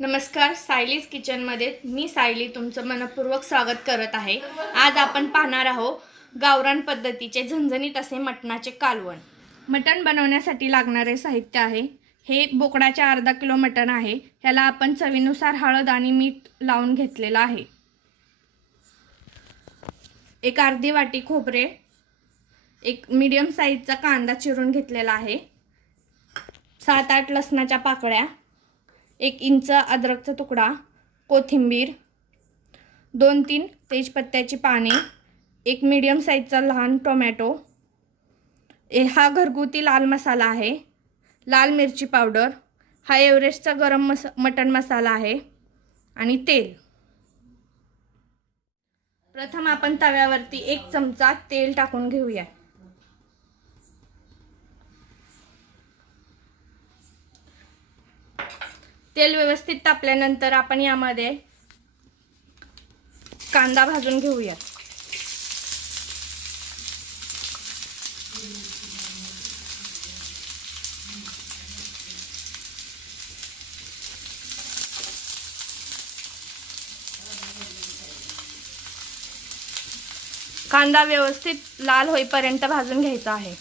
नमस्कार, सायलीज किचनमध्ये मी सायली तुमचं मनपूर्वक स्वागत करत आहे। आज आपण पाहणार आहोत गावरान पद्धतीचे झणझणीत असे मटणाचे कालवण। मटण बनवण्यासाठी लागणारे साहित्य आहे हे बोकडाचे अर्धा किलो मटण आहे। ह्याला आपण चवीनुसार हळद आणि मीठ लावून घेतलेला आहे। एक अर्धी वाटी खोबरे, एक मीडियम साईजचा कांदा चिरून घेतलेला आहे, 7-8 लसणाच्या पाकळ्या, 1 इंच अद्रकचा तुकडा, कोथिंबीर, 2-3 तेजपत्त्याची पाने, एक मीडियम साईजचा लहान टोमॅटो, हा घरगुती लाल मसाला आहे, लाल मिरची पावडर, हा एव्हरेस्टचा गरम मटण मसाला आहे आणि तेल। प्रथम आपण तव्यावरती 1 चमचा तेल टाकून घेऊया। तेल व्यवस्थित तापल्यानंतर आपण यामध्ये कांदा भाजून घेऊया। कांदा व्यवस्थित लाल होईपर्यंत भाजून घ्यायचा आहे।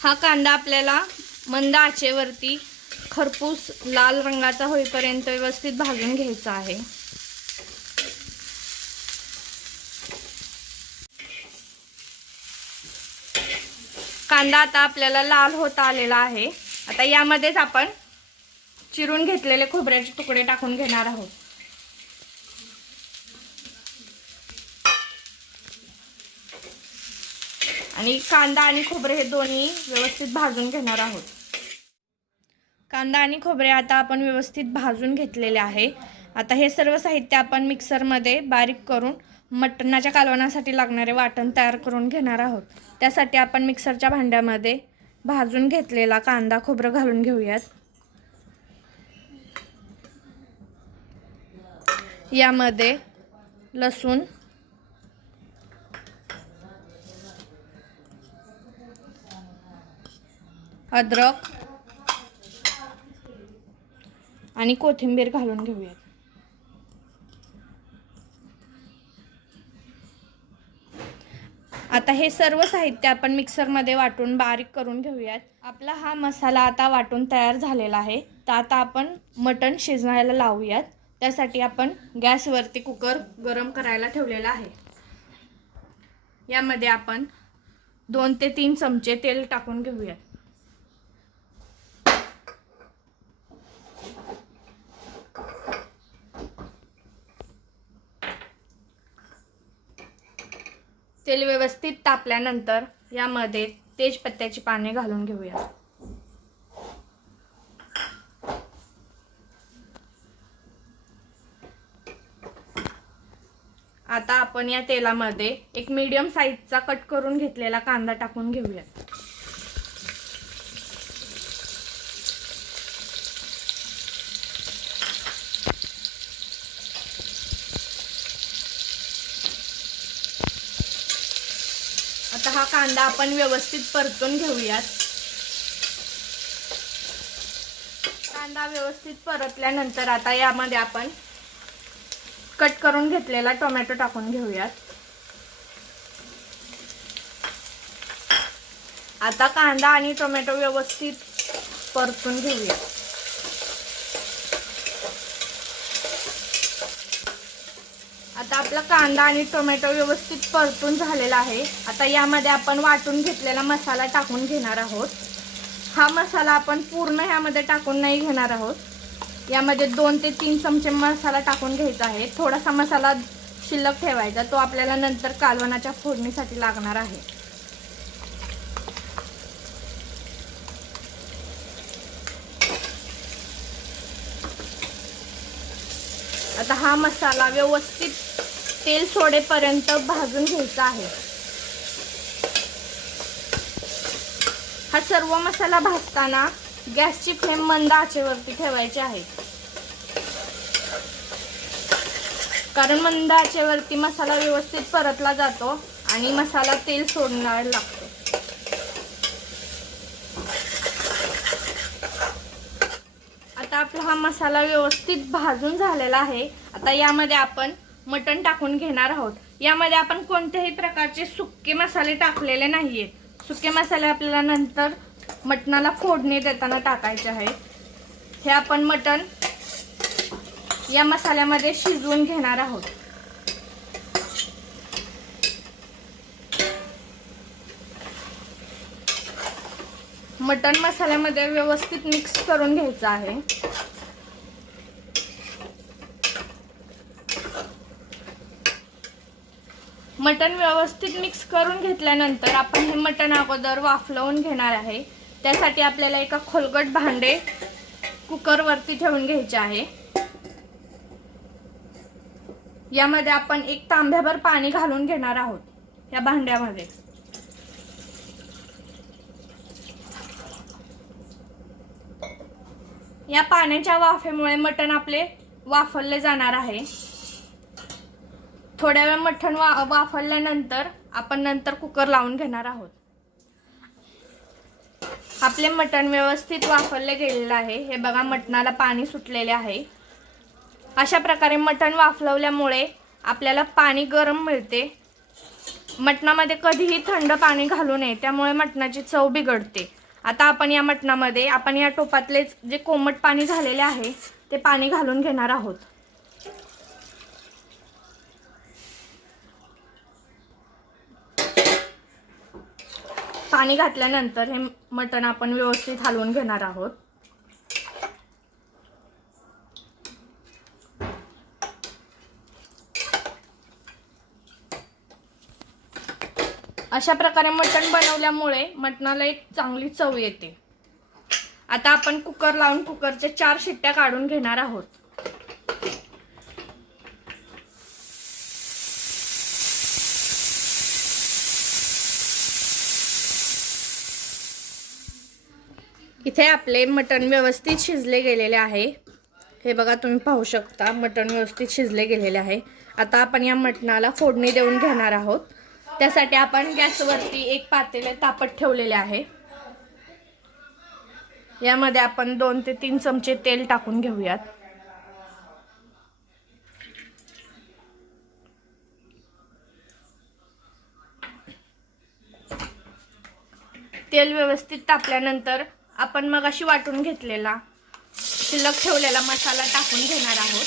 हा कांदा आपल्याला मंद आचेवरती खरपूस लाल रंगाचा होईपर्यंत व्यवस्थित भाजून घ्यायचा आहे। कांदा आता आपल्याला लाल होत आलेला आहे। आता यामध्येच आपण चिरून घेतलेले खोबऱ्याचे तुकडे टाकून घेणार आहोत आणि कांदा आणि खोबरे हे दोन्ही व्यवस्थित भाजून घेणार आहोत। कांदा आणि खोबरे आता आपण व्यवस्थित भाजून घेतलेले आहे। आता हे सर्व साहित्य आपण मिक्सरमध्ये बारीक करून मटणाच्या कालवणासाठी लागणारे वाटण तयार करून घेणार आहोत। त्यासाठी आपण मिक्सरच्या भांड्यामध्ये भाजून घेतलेला कांदा खोबरं घालून घेऊयात। यामध्ये लसूण, अद्रक आणि कोथिंबीर घालून घेऊयात। आता हे सर्व साहित्य आपण मिक्सरमध्ये वाटून बारीक करून घेऊयात। आपला हा मसाला आता वाटून तयार झालेला आहे। तर आता आपण मटण शिजवायला लावूयात। त्यासाठी आपण गॅसवरती कुकर गरम करायला ठेवलेला आहे। यामध्ये आपण 2 ते 3 चमचे तेल टाकून घेऊयात। तेल व्यवस्थित तापल्यानंतर यामध्ये तेजपत्त्याची पाने घालून घेऊया। आता आपण या तेलामध्ये एक मीडियम साईजचा कट करून घेतलेला कांदा टाकून घेऊया। आता हा कांदा आपण व्यवस्थित परतून घेऊयात। कांदा व्यवस्थित परतल्यानंतर आता यामध्ये आपण कट करून घेतलेला टोमॅटो टाकून घेऊयात। आता कांदा आणि टोमॅटो व्यवस्थित परतून घेऊया। आता आपला कांदा आणि टोमॅटो व्यवस्थित परतून झालेला आहे। आता यामध्ये आपण वाटून घेतलेला मसाला टाकून घेणार आहोत। हा मसाला आपण पूर्ण यामध्ये टाकून नाही घेणार आहोत। यामध्ये 2 ते 3 चमचे मसाला टाकून घ्यायचा आहे। थोडासा मसाला शिल्लक ठेवायचा, तो आपल्याला नंतर कालवणाच्या फोडणीसाठी लागणार आहे। आता हा मसाला व्यवस्थित तेल सोडेपर्यंत भाजून घ्यायचा आहे। हा सर्व मसाला भाजताना गॅसची फ्लेम मंद आचेवरती ठेवायची आहे, कारण मंद आचेवरती मसाला व्यवस्थित परतला जातो आणि मसाला तेल सोडण्याला लागतो. आता आपला हा मसाला व्यवस्थित भाजून झालेला आहे. आता यामध्ये आपण मटण टाकून घेणार आहोत. यामध्ये आपण कोणत्याही प्रकारचे सुके मसाले टाकलेले नाहीयेत. सुके मसाले आपल्याला नंतर मटणाला फोडणी देताना टाकायचे आहे. हे आपण मटण या मसाल्यामध्ये शिजवून घेणार आहोत. मटण मसाल्यामध्ये व्यवस्थित मिक्स करून घ्यायचं आहे. मटण व्यवस्थित मिक्स करून घेतल्यानंतर आपण हे मटण अगोदर वाफलवून घेणार आहे. त्यासाठी आपल्याला एका खोलगट भांडे कुकरवरती ठेवून घ्यायचे आहे. यामध्ये आपण 1 तांब्याभर पाणी घालून घेणार आहोत या भांड्यामध्ये. या पाण्याच्या वाफेमुळे मटण आपले वाफवले जाणार आहे. थोड्या वेळ मटण वाफवल्यानंतर आपण नंतर कुकर लावून घेणार आहोत. आपले मटण व्यवस्थित वाफवले गेलेले आहे. हे बघा, मटणाला पाणी सुटलेले आहे. अशा प्रकारे मटण वाफलवल्यामुळे आपल्याला पाणी गरम मिळते. मटणामध्ये कधीही थंड पाणी घालू नये, त्यामुळे मटणाची चव बिघडते. आता आपण या मटणामध्ये आपण या टोपातले जे कोमट पाणी झालेले आहे ते पाणी घालून घेणार आहोत. पाणी घातल्यानंतर हे मटण आपण व्यवस्थित हलवून घेणार आहोत. अशा प्रकारे मटण बनवल्यामुळे मटणाला एक चांगली चव येते. आता आपण कुकर लावून कुकरच्या 4 शिट्ट्या काढून घेणार आहोत. इथे आपले मटण व्यवस्थित शिजले गेलेले आहे. हे बघा, तुम्ही पाहू शकता मटण व्यवस्थित शिजले गेलेले आहे. आता आपण या मटणाला फोडणी देऊन घेणार आहोत. त्यासाठी आपण गॅसवरती एक पातेले तापत ठेवलेले आहे. यामध्ये आपण 2 ते 3 चमचे तेल टाकून घेऊयात. तेल व्यवस्थित तापल्यानंतर आपण मगाशी वाटून घेतलेला शिल्लक ठेवलेला मसाला टाकून घेणार आहोत.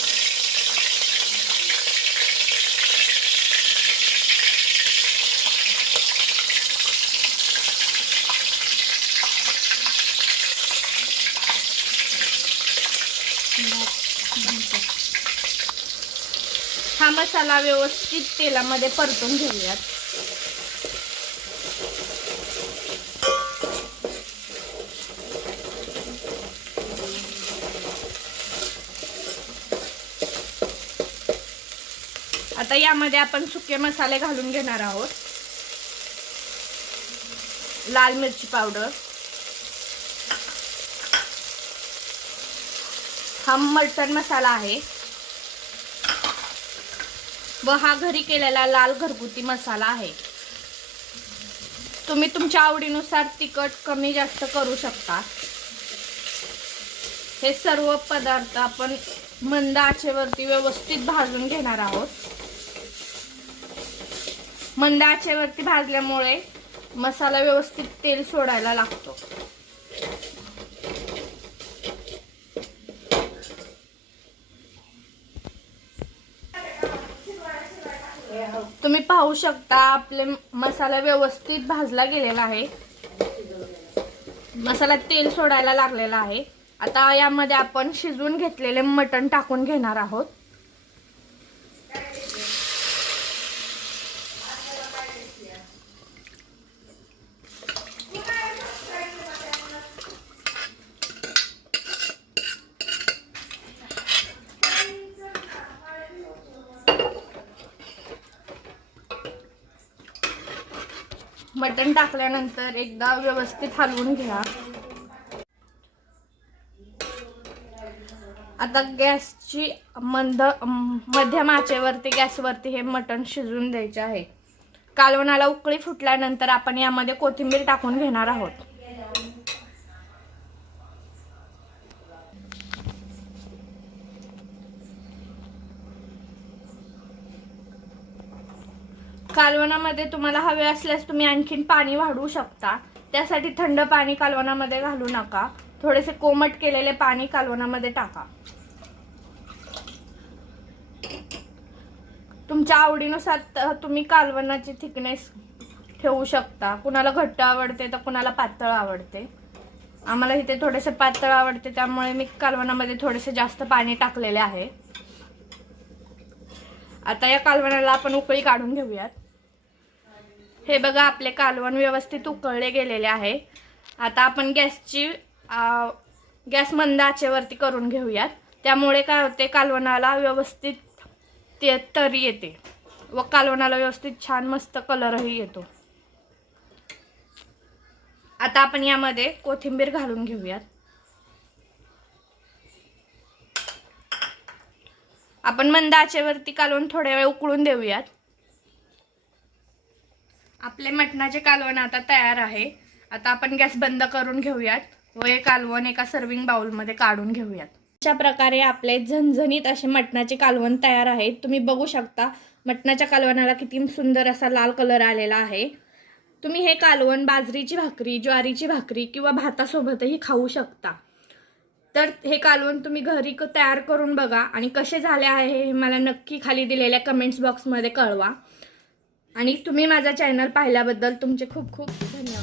हा मसाला व्यवस्थित तेलामध्ये परतून घेऊयात. आता यामध्ये आपण सुके मसाले घालून घेणार आहोत. लाल मिरची पावडर, हा मटण मसाला आहे व हा घरी केलेला लाल घरगुती मसाला आहे. तुम्ही तुमच्या आवडीनुसार तिखट कमी जास्त करू शकता. हे सर्व पदार्थ आपण मंद आचेवरती व्यवस्थित भाजून घेणार आहोत. मंद आचेवरती भाजल्यामुळे मसाला व्यवस्थित तेल सोडायला लागतो. तुम्ही पाहू शकता आपले मसाला व्यवस्थित भाजला गेलेला आहे. मसाला तेल सोडायला लागलेला आहे. आता यामध्ये आपण शिजवून घेतलेले मटण टाकून घेणार आहोत. मटण टाकल्यानंतर एकदा व्यवस्थित हलवून घ्या. आता गॅसची मध्यम आचेवरती गॅसवरती हे मटण शिजवून द्यायचे आहे. कालवणाला उकळी फुटल्यानंतर आपण यामध्ये कोथिंबीर टाकून घेणार आहोत. कालवणामध्ये तुम्हाला हवे असल्यास तुम्ही आणखीन पाणी वाढवू शकता. त्यासाठी थंड पाणी कालवणामध्ये घालू नका. थोडेसे कोमट केलेले पाणी कालवणामध्ये टाका. तुमच्या आवडीनुसार तुम्ही कालवणाची थिकनेस ठेवू शकता. कुणाला घट्ट आवडते तर कुणाला पातळ आवडते. आम्हाला इथे थोडेसे पातळ आवडते, त्यामुळे मी कालवणामध्ये थोडेसे जास्त पाणी टाकलेले आहे. आता या कालवणाला आपण उकळी काढून घेऊयात. हे बघा, आपले कालवण व्यवस्थित उकळले गेलेले आहे. आता आपण गॅस मंद आचेवरती करून घेऊयात. त्यामुळे काय होते, कालवणाला व्यवस्थित तरी येते व कालवणाला व्यवस्थित छान मस्त कलरही येतो. आता आपण यामध्ये कोथिंबीर घालून घेऊयात. आपण मंद आचेवरती कालवण थोड्या वेळ उकळून देऊयात. आपले मटणाचे कालवण आता तयार आहे. आता आपण गॅस बंद करून घेऊयात व हे कालवण एका सर्विंग बाउलमध्ये काढून घेऊयात. अशा प्रकारे आपले झणझणीत असे मटणाचे कालवण तयार आहे. तुम्ही बघू शकता मटणाच्या कालवणाला किती सुंदर असा लाल कलर आलेला आहे. तुम्ही हे कालवण बाजरीची भाकरी, ज्वारीची भाकरी किंवा भातासोबतही खाऊ शकता. तर हे कालवण तुम्ही घरी तयार करून बघा आणि कसे झाले आहे हे मला नक्की खाली दिलेल्या कमेंट्स बॉक्समध्ये कळवा. आणि तुम्ही माझा चॅनल पाहिल्याबद्दल तुमचे खूप खूप धन्यवाद.